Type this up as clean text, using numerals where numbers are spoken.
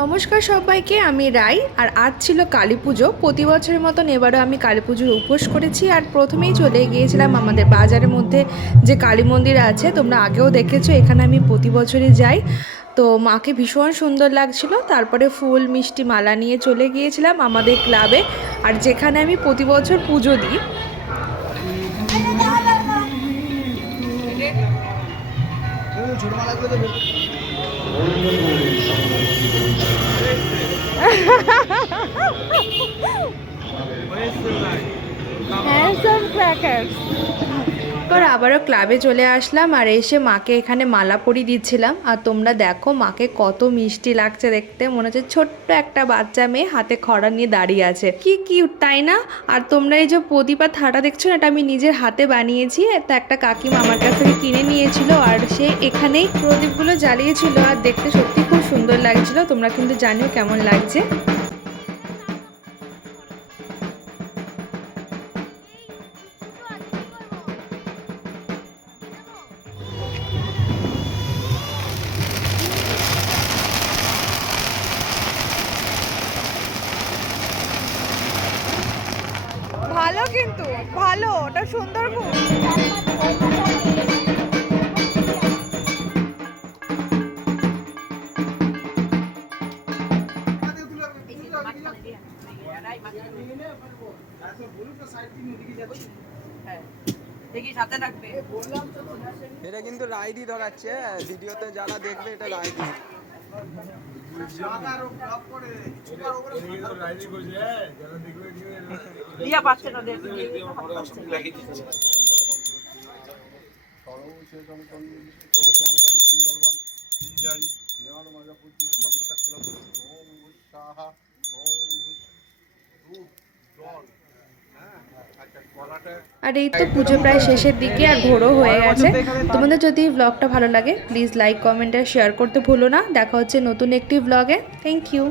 নমস্কার সবাইকে, আমি রাই। আর আজ ছিল কালী পুজো। প্রতি বছরের মতন এবারও আমি কালী পুজোর উপোস করেছি। আর প্রথমেই চলে গিয়েছিলাম আমাদের বাজারের মধ্যে যে কালী মন্দির আছে, তোমরা আগেও দেখেছো, এখানে আমি প্রতি বছরই যাই। তো মাকে ভীষণ সুন্দর লাগছিল। তারপরে ফুল মিষ্টি মালা নিয়ে চলে গিয়েছিলাম আমাদের ক্লাবে, আর যেখানে আমি প্রতি বছর পুজো দিই। এবার আবারও ক্লাবে চলে আসলাম, আর এসে মাকে এখানে মালা পরিয়ে দিচ্ছিলাম। আর তোমরা দেখো মাকে কত মিষ্টি লাগছে দেখতে, মনে হচ্ছে ছোট্ট একটা বাচ্চা মেয়ে হাতে খড়া নিয়ে দাঁড়িয়ে আছে, কি কিউট তাই না? আর তোমরা এই যে প্রদীপ আর থাটা দেখছো না, এটা আমি নিজের হাতে বানিয়েছি। এটা একটা কাকিমা আমার কাছ থেকে কিনে নিয়েছিল, আর সে এখানেই প্রদীপগুলো জ্বালিয়েছিল। আর দেখতে সত্যি খুব সুন্দর লাগছিল। তোমরা কিন্তু জানিও কেমন লাগছে। ভালো, কিন্তু ভালো, ওটা সুন্দর খুব। এটা কিন্তু রাইডি ধরাচ্ছে ভিডিওতে, যারা দেখবে এটা রাইডি। আর এই তো পুজো প্রায় শেষের দিকে, আর ভোরও হয়ে গেছে। তোমাদের যদি ব্লগটা ভালো লাগে প্লিজ লাইক কমেন্ট আর শেয়ার করতে ভুলো না। দেখা হচ্ছে নতুন একটি ব্লগে। Thank you.